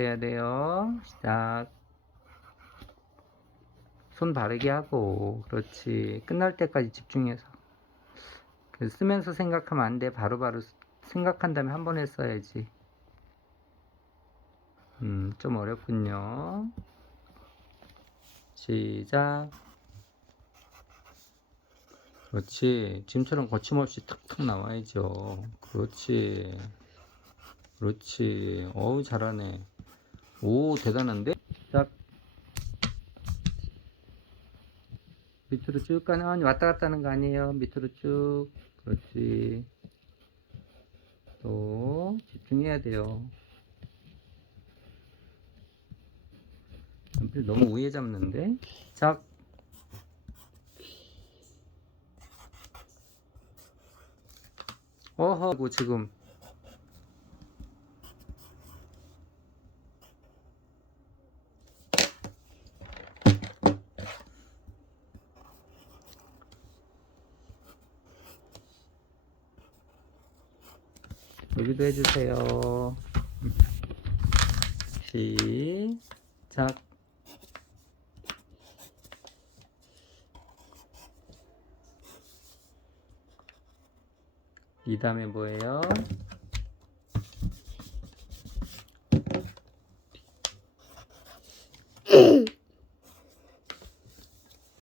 해야 돼요. 시작. 손 바르게 하고, 그렇지. 끝날 때까지 집중해서. 그 쓰면서 생각하면 안 돼. 바로바로 쓰- 생각한 다음에 한 번에 써야지. 음, 좀 어렵군요. 시작. 그렇지. 지금처럼 거침없이 탁탁 나와야죠. 그렇지. 그렇지. 어우, 잘하네. 오, 대단한데? 자. 밑으로 쭉 가는, 아니, 왔다 갔다 하는 거 아니에요. 밑으로 쭉. 그렇지. 또, 집중해야 돼요. 연필 너무 위에 잡는데? 자. 어허, 뭐 지금. 여기도 해주세요. 시작. 이 다음에 뭐예요?